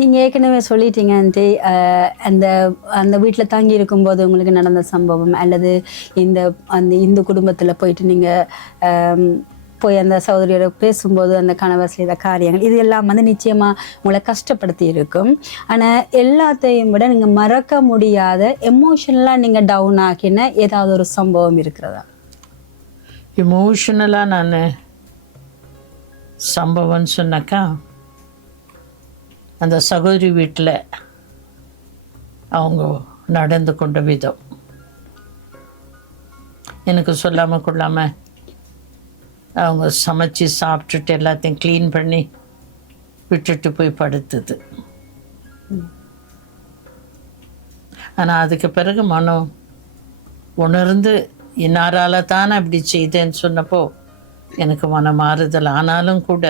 நீங்கள் ஏற்கனவே சொல்லிட்டீங்க ஆண்டி, அந்த அந்த வீட்டில் தங்கி இருக்கும்போது உங்களுக்கு நடந்த சம்பவம் அல்லது அந்த இந்து குடும்பத்தில் போயிட்டு நீங்கள் போய் அந்த சகோதரியோட பேசும்போது அந்த கணவர் செய்த காரியங்கள் இது எல்லாம் வந்து நிச்சயமாக உங்களை கஷ்டப்படுத்தி இருக்கும். ஆனால் எல்லாத்தையும் விட நீங்கள் மறக்க முடியாத எமோஷனலாக நீங்கள் டவுன் ஆக்கின ஏதாவது ஒரு சம்பவம் இருக்கிறதா? எமோஷனலாக நான் சம்பவம்னு சொன்னாக்கா, அந்த சகோதரி வீட்டில் அவங்க நடந்து கொண்ட விதம் எனக்கு சொல்லாமல் கொள்ளாமல் அவங்க சமைச்சு சாப்பிட்டுட்டு எல்லாத்தையும் க்ளீன் பண்ணி விட்டுட்டு போய் படுத்துது. ஆனால் அதுக்கு பிறகு மனம் உணர்ந்து இன்னாரால தானே அப்படி செய்தேன்னு சொன்னப்போ எனக்கு மனம் மாறுதல். ஆனாலும் கூட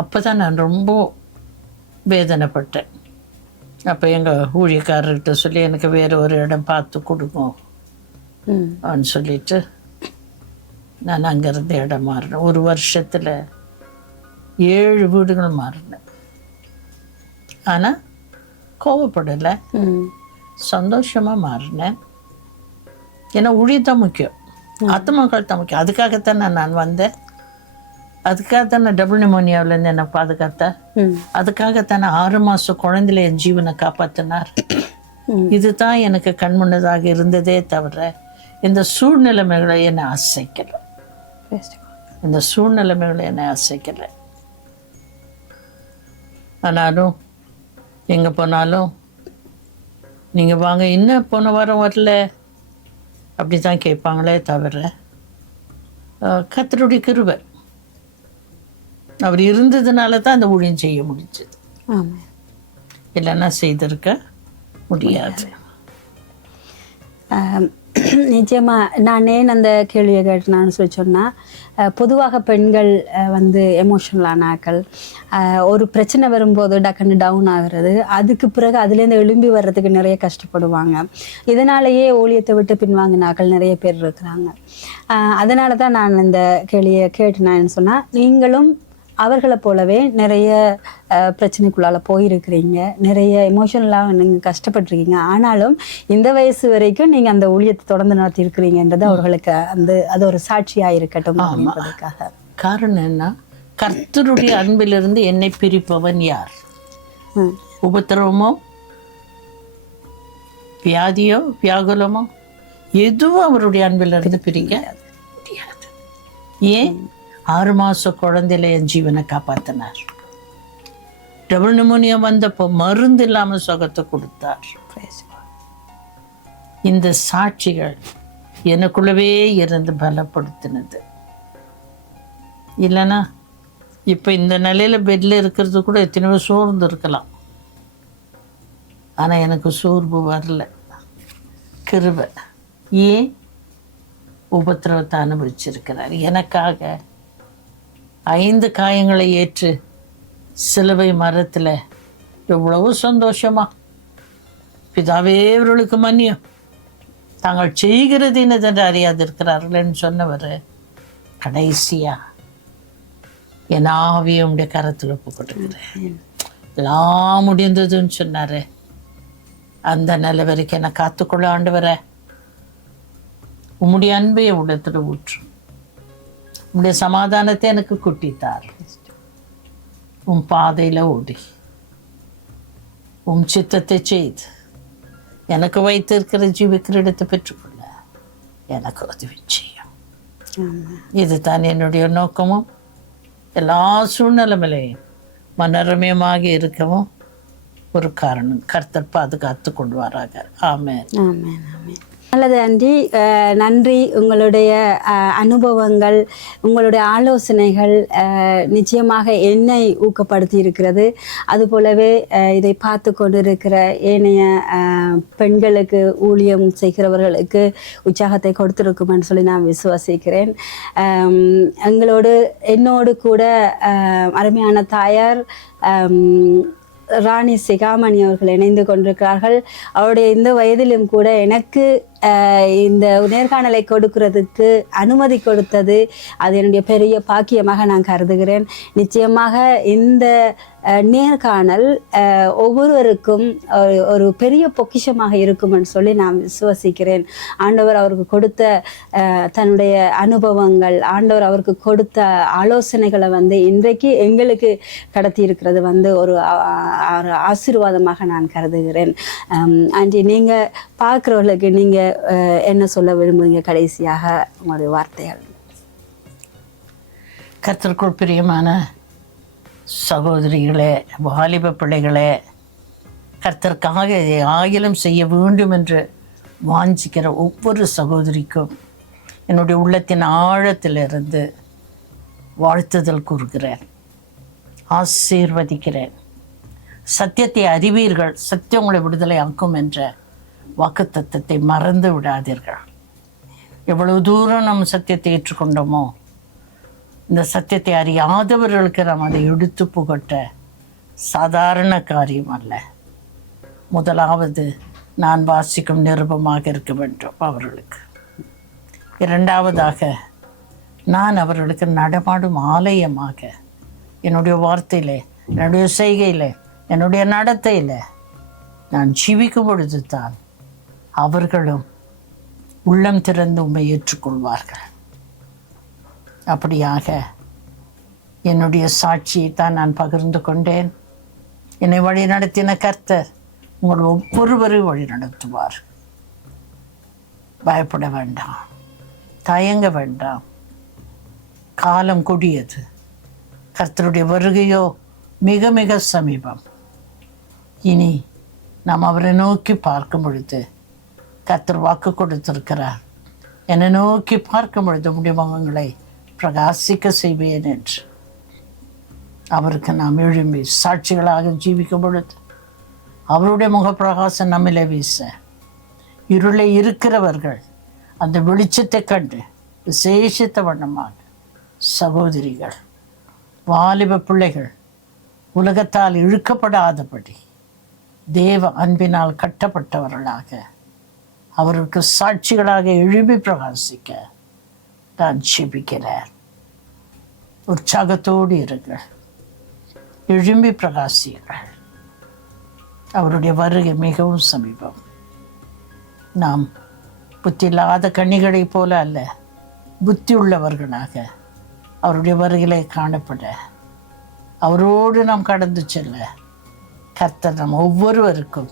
அப்போ தான் நான் ரொம்ப வேதனைப்பட்டேன். அப்போ எங்கள் ஊழியக்காரர்கிட்ட சொல்லி எனக்கு வேறு ஒரு இடம் பார்த்து கொடுக்கும் அப்படின்னு சொல்லிட்டு நான் அங்கேருந்து இடம் மாறினேன். ஒரு வருஷத்தில் 7 வீடுகள் மாறினேன். ஆனால் கோவப்படலை, சந்தோஷமாக மாறினேன். ஏன்னா ஊழியத்தான் முக்கியம், ஆத்மாக்கள் தான் முக்கியம். அதுக்காகத்தான் நான் வந்தேன். அதுக்காகத்தான் நான் டபுள் நிமோனியாவிலேருந்து என்னை பாதுகாத்தேன். அதுக்காகத்தானே 6 மாதம் குழந்தையில என் ஜீவனை காப்பாற்றினார். இதுதான் எனக்கு கண்முன்னதாக இருந்ததே தவிர இந்த சூழ்நிலைமைகளை என்னை அசைக்கலை. இந்த சூழ்நிலைமைகளை என்னை அசைக்கலை. ஆனாலும் எங்கே போனாலும் நீங்கள் வாங்க, இன்னும் போன வாரம் வரல அப்படி தான் கேட்பாங்களே தவிர கர்த்தருடைய கிருபை அவர் இருந்ததுனால தான் அந்த ஊழியம் செய்ய முடிஞ்சது. இல்லைன்னா செய்திருக்க முடியாது. நிச்சயமாக நான் ஏன் அந்த கேள்வியை கேட்டேன்னு சொல்லி சொன்னால், பொதுவாக பெண்கள் வந்து எமோஷனலான ஆக்கள். ஒரு பிரச்சனை வரும்போது டக்குன்னு டவுன் ஆகிறது, அதுக்கு பிறகு அதுலேருந்து எழும்பி வர்றதுக்கு நிறைய கஷ்டப்படுவாங்க. இதனாலேயே ஊழியத்தை விட்டு பின்வாங்கின ஆக்கள் நிறைய பேர் இருக்கிறாங்க. அதனால தான் நான் இந்த கேள்வியை கேட்டேன்னு சொன்னால், நீங்களும் அவர்களை போலவே நிறைய பிரச்சனைக்குள்ளால போயிருக்கிறீங்க, நிறைய எமோஷனலாக நீங்கள் கஷ்டப்பட்டிருக்கீங்க. ஆனாலும் இந்த வயசு வரைக்கும் நீங்கள் அந்த ஊழியத்தை தொடர்ந்து நடத்தி இருக்கிறீங்கன்றது அவர்களுக்கு அது ஒரு சாட்சியாக இருக்கட்டும் அப்படின்றதுக்காக. காரணம் என்ன? கர்த்தருடைய அன்பிலிருந்து என்னை பிரிப்பவன் யார்? உபத்திரவமோ, வியாதியோ, வியாகுலமோ, எதுவும் அவருடைய அன்பிலிருந்து பிரிக்க முடியாது. ஏன்? 6 மாதம் குழந்தையில என் ஜீவனை காப்பாற்றினார். டபுள் நிமோனியா வந்தப்போ மருந்து இல்லாமல் சுகத்தை கொடுத்தார். இந்த சாட்சிகள் எனக்குள்ளவே இருந்து பலப்படுத்தினது. இல்லைன்னா இப்போ இந்த நிலையில் பெட்டில் இருக்கிறது கூட எத்தனையோ சோர்ந்து இருக்கலாம். ஆனால் எனக்கு சோர்வு வரல. கிருபை. ஏன்? உபத்திரவத்தை அனுபவிச்சிருக்கிறார் எனக்காக. 5 காயங்களை ஏற்று சிலுவை மரத்தில் எவ்வளவு சந்தோஷமா, பிதாவே இவர்களுக்கு மன்னியும், தாங்கள் செய்கிறது என்னதென்று அறியாதிருக்கிறார்கள்னு சொன்னவர் கடைசியா என் ஆவியை உடைய கரத்தில் ஒப்பு கொடுக்கிறேன், எல்லாம் முடிந்ததுன்னு சொன்னாரு. அந்த நிலை வரைக்கும் என்னை காத்துக்கொள்ள ஆண்டவர, உம்முடைய அன்பை உள்ளத்துல ஊற்றும், உம்முடைய சமாதானத்தை எனக்கு கூட்டித்தார். உன் பாதையில் ஓடி உன் சித்தத்தை செய்து எனக்கு வைத்திருக்கிற ஜீவிக்கிற இடத்தை பெற்றுக்கொள்ள எனக்கு உதவி செய்யும். இதுதான் என்னுடைய நோக்கமும். எல்லா சூழ்நிலையிலையும் மனரமியமாக இருக்கவும் ஒரு காரணம். கர்த்தர் பாதுகாத்து கொள்வாராக. ஆமென். ஆமென். ஆமென். நல்லது ஆண்டி, நன்றி. உங்களுடைய அனுபவங்கள், உங்களுடைய ஆலோசனைகள் நிச்சயமாக என்னை ஊக்கப்படுத்தி இருக்கிறது. அதுபோலவே இதை பார்த்து கொண்டிருக்கிற ஏனைய பெண்களுக்கு, ஊழியம் செய்கிறவர்களுக்கு உற்சாகத்தை கொடுத்திருக்குமென்னு சொல்லி நான் விசுவாசிக்கிறேன். என்னோடு கூட அருமையான தாயார் ராணி சிகாமணி அவர்கள் இணைந்து கொண்டிருக்கிறார்கள். அவருடைய இந்த வயதிலும் கூட எனக்கு இந்த நேர்காணலை கொடுக்கிறதுக்கு அனுமதி கொடுத்தது அது என்னுடைய பெரிய பாக்கியமாக நான் கருதுகிறேன். நிச்சயமாக இந்த நேர்காணல் ஒவ்வொருவருக்கும் ஒரு பெரிய பொக்கிஷமாக இருக்கும்னு சொல்லி நான் விசுவசிக்கிறேன். ஆண்டவர் அவருக்கு கொடுத்த தன்னுடைய அனுபவங்கள், ஆண்டவர் அவருக்கு கொடுத்த ஆலோசனைகளை இன்றைக்கு எங்களுக்கு கடத்தி இருக்கிறது ஒரு ஆசீர்வாதமாக நான் கருதுகிறேன். ஆண்டி, நீங்கள் பார்க்குறவர்களுக்கு நீங்கள் என்ன சொல்ல விரும்புகிறீங்க? கடைசியாக உங்களுடைய வார்த்தைகள். கர்த்தருக்குள் பிரியமான சகோதரிகளே, வாலிப பிள்ளைகளே, கர்த்தருக்காக ஆகிலும் செய்ய வேண்டும் என்று வாஞ்சிக்கிற ஒவ்வொரு சகோதரிக்கும் என்னுடைய உள்ளத்தின் ஆழத்திலிருந்து வாழ்த்துதல் கூறுகிறேன், ஆசீர்வதிக்கிறேன். சத்தியத்தை அறிவீர்கள், சத்தியம் உங்களை விடுதலை ஆக்கும் என்ற வாக்குத்தத்தத்தை மறந்து விடாதீர்கள். எவ்வளவு தூரம் நம்ம சத்தியத்தை ஏற்றுக்கொண்டோமோ, இந்த சத்தியத்தை அறியாதவர்களுக்கு நாம் அதை எடுத்து புகட்ட சாதாரண காரியம் அல்ல. முதலாவது நான் வாசிக்கும் நிருபமாக இருக்க வேண்டும் அவர்களுக்கு. இரண்டாவதாக நான் அவர்களுக்கு நடமாடும் ஆலயமாக என்னுடைய வார்த்தையில், என்னுடைய செய்கையில், என்னுடைய நடத்தையில் நான் ஜீவிக்கும் பொழுது தான் அவர்களும் உள்ளம் திறந்து உண்மை ஏற்றுக்கொள்வார்கள். அப்படியாக என்னுடைய சாட்சியை தான் நான் பகிர்ந்து கொண்டேன். என்னை வழி நடத்தின கர்த்தர் உங்கள் ஒவ்வொருவரையும் வழி நடத்துவார். பயப்பட வேண்டாம், தயங்க வேண்டாம். காலம் கொடியது, கர்த்தருடைய வருகையோ மிக மிக சமீபம். இனி நாம் அவரை நோக்கி பார்க்கும் பொழுது கர்த்தர் வாக்கு கொடுத்திருக்கிறார், என்னை நோக்கி பார்க்கும் பொழுது உம்முடைய முகங்களை பிரகாசிக்க செய்வேன் என்று. அவருக்கு நாம் எழும்பி சாட்சிகளாக ஜீவிக்கும் பொழுது அவருடைய முகப்பிரகாசம் நம்மிலே வீச, இருளை இருக்கிறவர்கள் அந்த வெளிச்சத்தை கண்டு விசேஷித்த வண்ணமாக சகோதரிகள், வாலிப பிள்ளைகள் உலகத்தால் இழுக்கப்படாதபடி தேவ அன்பினால் கட்டப்பட்டவர்களாக அவருக்கு சாட்சிகளாக எழுப்பி பிரகாசிக்க நான் ஜெபிக்கிறேன். உற்சாகத்தோடு இருங்கள், எழும்பி பிரகாசியுங்கள். அவருடைய வருகை மிகவும் சமீபம். நாம் புத்தி இல்லாத கன்னிகளைப் போல அல்ல, புத்தி உள்ளவர்களாக அவருடைய வருகையிலே காணப்பட, அவரோடு நாம் கடந்து செல்ல கர்த்தர் நம் ஒவ்வொருவருக்கும்,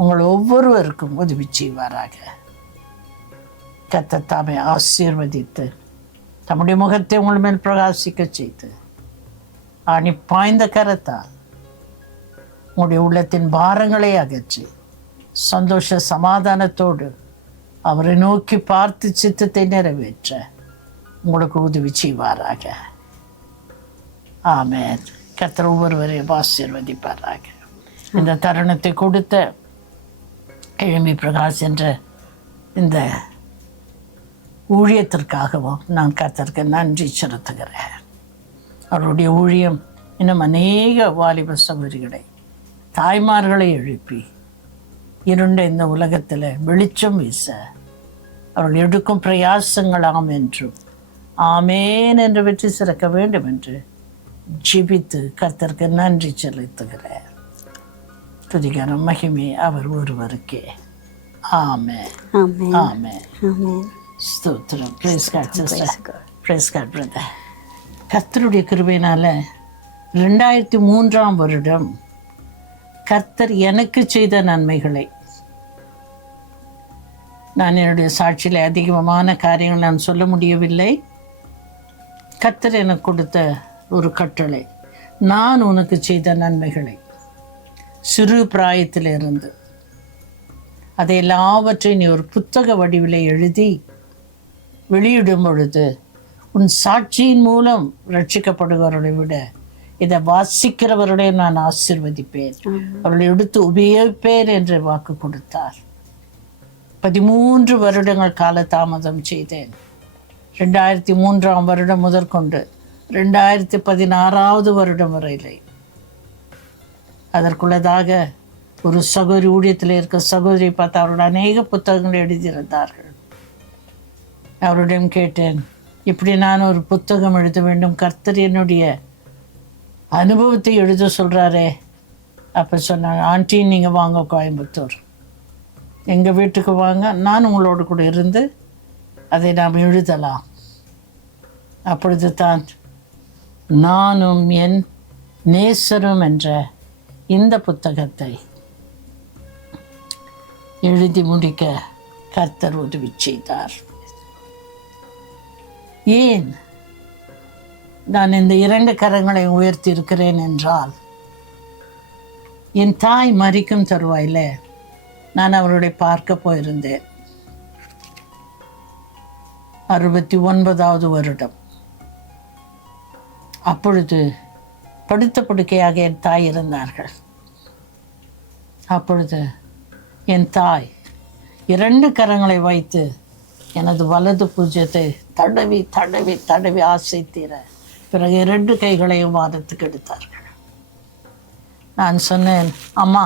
உங்கள் ஒவ்வொருவருக்கும் உதவி செய்வாராக. கர்த்தர் தாமே ஆசீர்வதித்து தம்முடைய முகத்தை உங்கள் மேல் பிரகாசிக்க செய்து ஆணி பாய்ந்த கரத்தால் உங்களுடைய உள்ளத்தின் பாரங்களை அகற்றி சந்தோஷ சமாதானத்தோடு அவரை நோக்கி பார்த்து சித்தத்தை நிறைவேற்ற உங்களுக்கு உதவி செய்வாராக. ஆமென். கர்த்தர் ஒவ்வொருவரையும் ஆசீர்வதிப்பாராக. இந்த தருணத்தை கொடுத்த எழும்பி பிரகாஷ் என்ற இந்த ஊழியத்திற்காகவும் நான் கர்த்தருக்கு நன்றி செலுத்துகிறேன். அவருடைய ஊழியம் இன்னும் அநேக வாலிப சகோதரிகளை, தாய்மார்களை எழுப்பி இருண்ட இந்த உலகத்தில் வெளிச்சம் வீச அவர்கள் எடுக்கும் பிரயாசங்களாம் என்றும் ஆமேன் என்று வெற்றி சிறக்க வேண்டும் என்று ஜெபித்து கர்த்தருக்கு நன்றி செலுத்துகிறேன். துதிகரம் மகிமை அவர் ஒருவருக்கே. ஆமென், ஆமென், ஸ்தோத்திரம். Praise God sister, praise God brother. கர்த்தருடைய கிருபையினால 2003 வருடம் கர்த்தர் எனக்கு செய்த நன்மைகளை நான் என்னுடைய சாட்சியில் அதிகமான காரியங்கள் நான் சொல்ல முடியவில்லை. கர்த்தர் எனக்கு கொடுத்த ஒரு கட்டளை, நான் உனக்கு செய்த நன்மைகளை சிறு பிராயத்திலிருந்து அதை எல்லாவற்றையும் நீ ஒரு புத்தக வடிவில் எழுதி வெளியிடும் பொழுது உன் சாட்சியின் மூலம் ரட்சிக்கப்படுகிறவர்களை விட இதை வாசிக்கிறவர்களை நான் ஆசீர்வதிப்பேன், அவர்களை எடுத்து உபயோகிப்பேன் என்று வாக்கு கொடுத்தார். 13 வருடங்கள் கால தாமதம் செய்தேன். 2003 வருடம் முதற்கொண்டு 2016 வருடம் வரையிலே அதற்குள்ளதாக ஒரு சகோதரி ஊழியத்தில் இருக்க சகோதரி பார்த்து அவரோட அநேக புத்தகங்களை எழுதியிருந்தார்கள். அவரிடம் கேட்டேன், இப்படி நான் ஒரு புத்தகம் எழுத வேண்டும், கர்த்தர் என்னுடைய அனுபவத்தை எழுத சொல்கிறாரே. அப்போ சொன்னாங்க, ஆண்டி நீங்கள் வாங்க கோயம்புத்தூர், எங்கள் வீட்டுக்கு வாங்க, நான் உங்களோடு கூட இருந்து அதை நாம் எழுதலாம். அப்பொழுது தான் நானும் என் நேசரும் என்ற இந்த புத்தகத்தை எழுதி முடிக்க கர்த்தர் உதவி செய்தார். ஏன் நான் இந்த 2 கரங்களை உயர்த்தி இருக்கிறேன் என்றால், என் தாய் மரிக்கும் தருவாயில் நான் அவருடைய பார்க்க போயிருந்தேன். 69வது வருடம். அப்பொழுது படுத்த படுக்கையாக என் தாய் இருந்தார்கள். அப்பொழுது என் தாய் 2 கரங்களை வைத்து எனது வலது பூஜ்யத்தை தடவி தடவி தடவி ஆசை தீர பிறகு 2 கைகளையும் வாதத்துக்கு எடுத்தார்கள். நான் சொன்னேன், அம்மா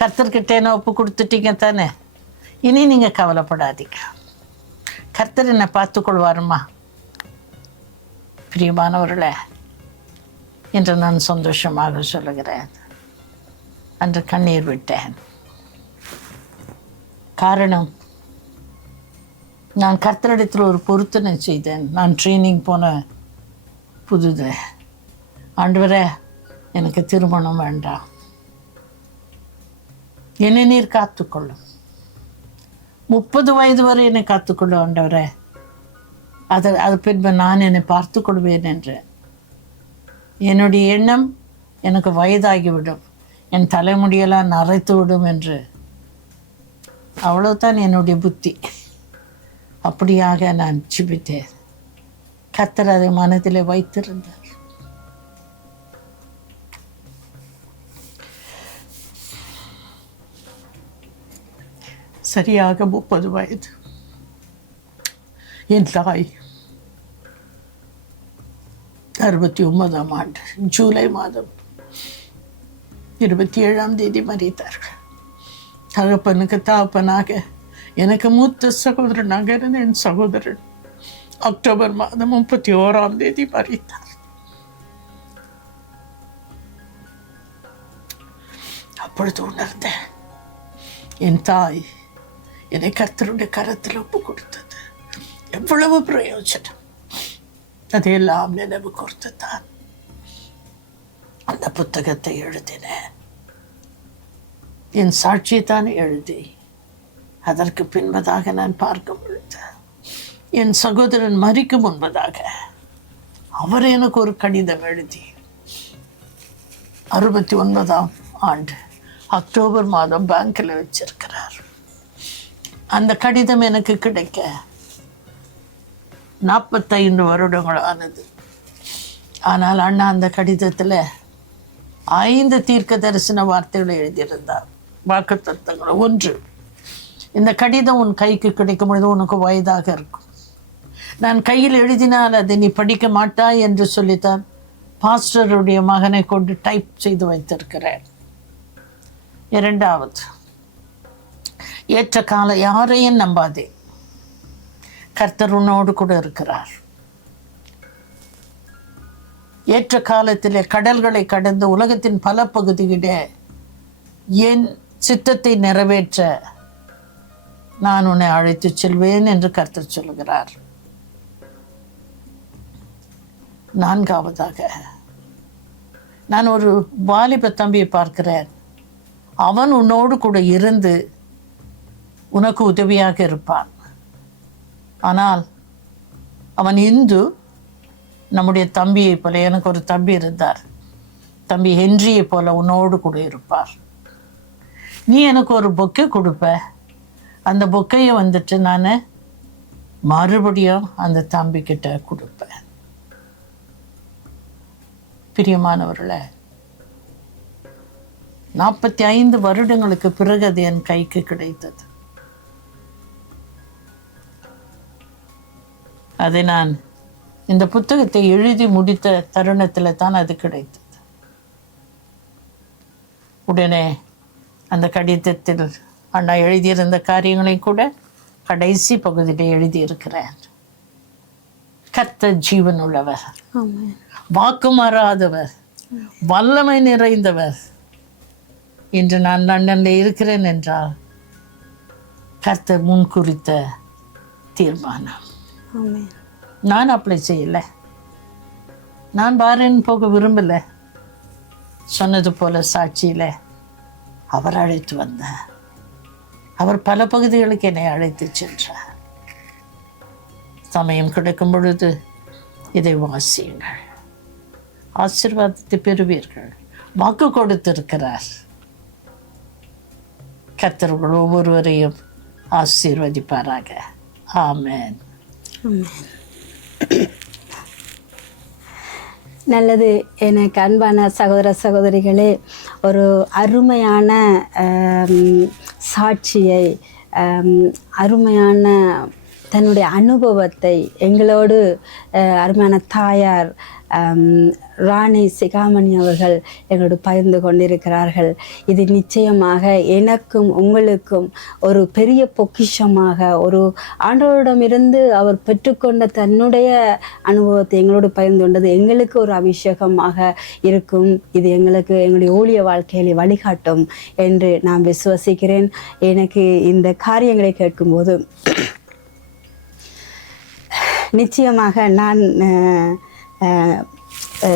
கர்த்தர்கிட்டேன்னு ஒப்பு கொடுத்துட்டீங்க தானே, இனி நீங்கள் கவலைப்படாதீங்க, கர்த்தர் என்னை பார்த்துக்கொள்வாருமா. பிரியமானவர்களே, என்று நான் சந்தோஷமாக சொல்லுகிறேன். அன்று கண்ணீர் விட்டேன். காரணம், நான் கர்த்தரிடத்தில் ஒரு பொருத்தனை செய்தேன். நான் ட்ரைனிங் போன புதுது, ஆண்டவரே எனக்கு திருமணம் வேண்டாம், என்னை நீர் காத்துக்கொள்ளும், 30 வயது வரை என்னை காத்துக்கொள்ளும் ஆண்டவரே, அது பின்பு நான் என்னை பார்த்து கொள்வேன் என்று. என்னுடைய எண்ணம் எனக்கு வயதாகிவிடும், என் தலைமுடியெல்லாம் நரைத்து விடும் என்று. அவ்வளவுதான் என்னுடைய புத்தி. அப்படியாக நான் ஜெபித்தேன். கர்த்தர் அதை மனதிலே வைத்திருந்தார். சரியாக 30 வயது என் தாய் 69ஆம் ஆண்டு ஜூலை மாதம் 27ஆம் தேதி மரித்தார்கள். தகப்பனுக்கு தகப்பனாக எனக்கு மூத்த சகோதரனாக இருந்த என் சகோதரன் அக்டோபர் மாதம் 31ஆம் தேதி மரித்தார். அப்பொழுது உணர்ந்தேன், என் தாய் என்னை கர்த்தருடைய கரத்தில் ஒப்பு கொடுத்தது எவ்வளவு பிரயோஜனம். அதையெல்லாம் நினைவு கொடுத்துத்தான் அந்த புத்தகத்தை எழுதினேன். என் சாட்சியைத்தான் எழுதி அதற்கு பின்பதாக நான் பார்க்க பொழுது, என் சகோதரன் மரிக்கும் முன்பதாக அவர் எனக்கு ஒரு கடிதம் எழுதி 69ஆம் ஆண்டு அக்டோபர் மாதம் பேங்க்கில் வச்சிருக்கிறார். அந்த கடிதம் எனக்கு கிடைக்க 45 வருடங்கள் ஆனது. ஆனால் அண்ணா அந்த கடிதத்தில் 5 தீர்க்க தரிசன வார்த்தைகளை எழுதியிருந்தார், வாக்குத்தத்தங்கள். 1, இந்த கடிதம் உன் கைக்கு கிடைக்கும் பொழுது உனக்கு வயதாக இருக்கும், நான் கையில் எழுதினால் அதை நீ படிக்க மாட்டாய் என்று சொல்லித்தான் பாஸ்டருடைய மகனை கொண்டு டைப் செய்து வைத்திருக்கிறேன். 2வது, ஏற்ற காலம் யாரையும் நம்பாதே, கர்த்தர் உன்னோடு கூட இருக்கிறார். ஏற்ற காலத்திலே கடல்களை கடந்து உலகத்தின் பல பகுதியிலே என் சித்தத்தை நிறைவேற்ற நான் உன்னை அழைத்து செல்வேன் என்று கர்த்தர் சொல்லுகிறார். 4வதாக, நான் ஒரு வாலிப தம்பியை பார்க்கிறேன். அவன் உன்னோடு கூட இருந்து உனக்கு உதவியாக இருப்பான். ஆனால் அவன் இந்து, நம்முடைய தம்பியை போல, எனக்கு ஒரு தம்பி இருந்தார், தம்பி ஹென்ரியை போல உன்னோடு கூட இருப்பார். நீ எனக்கு ஒரு பொக்கை கொடுப்ப, அந்த பொக்கையை வந்துட்டு நான் மறுபடியும் அந்த தம்பிக்கிட்ட கொடுப்பேன். பிரியமானவர்களே, 45 வருடங்களுக்கு பிறகு அது என் கைக்கு கிடைத்தது. அதை நான் இந்த புத்தகத்தை எழுதி முடித்த தருணத்தில் தான் அது கிடைத்தது. உடனே அந்த கடிதத்தில் அண்ணா எழுதியிருந்த காரியங்களை கூட கடைசி பகுதியில் எழுதியிருக்கிறார். கர்த்தர் ஜீவன் உள்ளவர், ஆமென். வாக்கு மாறாதவர், வல்லமை நிறைந்தவர். இன்று நான் லண்டனில் இருக்கிறேன் என்றால் கர்த்தர் முன்குறித்த தீர்மானம். ஆமென். நான் அப்ளை செய்யலை, நான் பாரேன் போக விரும்பலை. சொன்னது போல சாட்சியில் அவர் அழைத்து வந்தார். அவர் பல பகுதிகளுக்கு என்னை அழைத்து சென்றார். சமயம் கிடைக்கும் பொழுது இதை வாசியுங்கள், ஆசீர்வாதத்தை பெறுவீர்கள். வாக்கு கொடுத்திருக்கிறார். கர்த்தர் உங்கள் ஒவ்வொருவரையும் ஆசீர்வதிப்பாராக. ஆமென். நல்லது. எனக்கு அன்பான சகோதர சகோதரிகளே, ஒரு அருமையான சாட்சியை, அருமையான தன்னுடைய அனுபவத்தை எங்களோடு அருமையான தாயார் ராணி சிகாமணி அவர்கள் எங்களோடு பகிர்ந்து கொண்டிருக்கிறார்கள். இது நிச்சயமாக எனக்கும் உங்களுக்கும் ஒரு பெரிய பொக்கிஷமாக, ஒரு ஆண்டவரிடமிருந்து அவர் பெற்றுக்கொண்ட தன்னுடைய அனுபவத்தை எங்களோடு பகிர்ந்து கொண்டது எங்களுக்கு ஒரு அபிஷேகமாக இருக்கும். இது எங்களுக்கு எங்களுடைய ஊழிய வாழ்க்கையிலே வழிகாட்டும் என்று நான் விசுவசிக்கிறேன். எனக்கு இந்த காரியங்களை கேட்கும்போது நிச்சயமாக நான்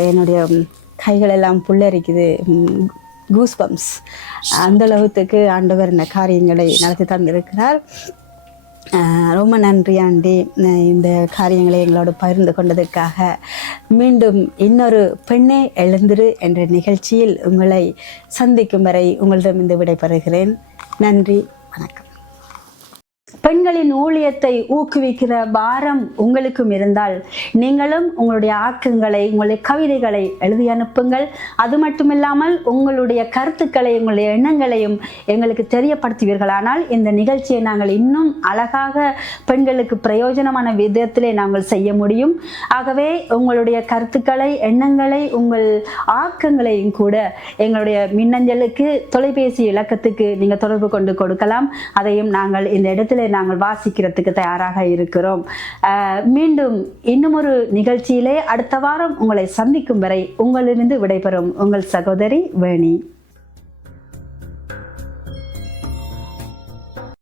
என்னுடைய கைகளெல்லாம் புல்லரிக்குது, கூஸ் பம்ப்ஸ். அந்த அளவுக்கு ஆண்டவர் இந்த காரியங்களை நடத்தி தந்திருக்கிறார். ரொம்ப நன்றி ஆண்டி, இந்த காரியங்களை எங்களோடு பகிர்ந்து கொண்டதற்காக. மீண்டும் இன்னொரு பெண்ணே எழுந்திரு என்ற நிகழ்ச்சியில் உங்களை சந்திக்கும் வரை உங்களிடமிருந்து விடைபெறுகிறேன். நன்றி, வணக்கம். பெண்களின் ஊழியத்தை ஊக்குவிக்கிற பாரம் உங்களுக்கும் இருந்தால் நீங்களும் உங்களுடைய ஆக்கங்களை, உங்களுடைய கவிதைகளை எழுதி அனுப்புங்கள். அது மட்டுமில்லாமல் உங்களுடைய கருத்துக்களை, உங்களுடைய எண்ணங்களையும் எங்களுக்கு தெரியப்படுத்துவீர்களானால் இந்த நிகழ்ச்சியை நாங்கள் இன்னும் அழகாக பெண்களுக்கு பிரயோஜனமான விதத்திலே நாங்கள் செய்ய முடியும். ஆகவே உங்களுடைய கருத்துக்களை, எண்ணங்களை, உங்கள் ஆக்கங்களையும் கூட எங்களுடைய மின்னஞ்சலுக்கு, தொலைபேசி இலக்கத்துக்கு நீங்கள் தொடர்பு கொண்டு கொடுக்கலாம். அதையும் நாங்கள் இந்த இடத்துல நாங்கள் வாசிக்கிறதுக்கு தயாராக இருக்கிறோம். மீண்டும் இன்னும் ஒரு நிகழ்ச்சியிலே அடுத்த வாரம் உங்களை சந்திக்கும் வரை உங்களிலிருந்து விடைபெறும் உங்கள் சகோதரி வேணி.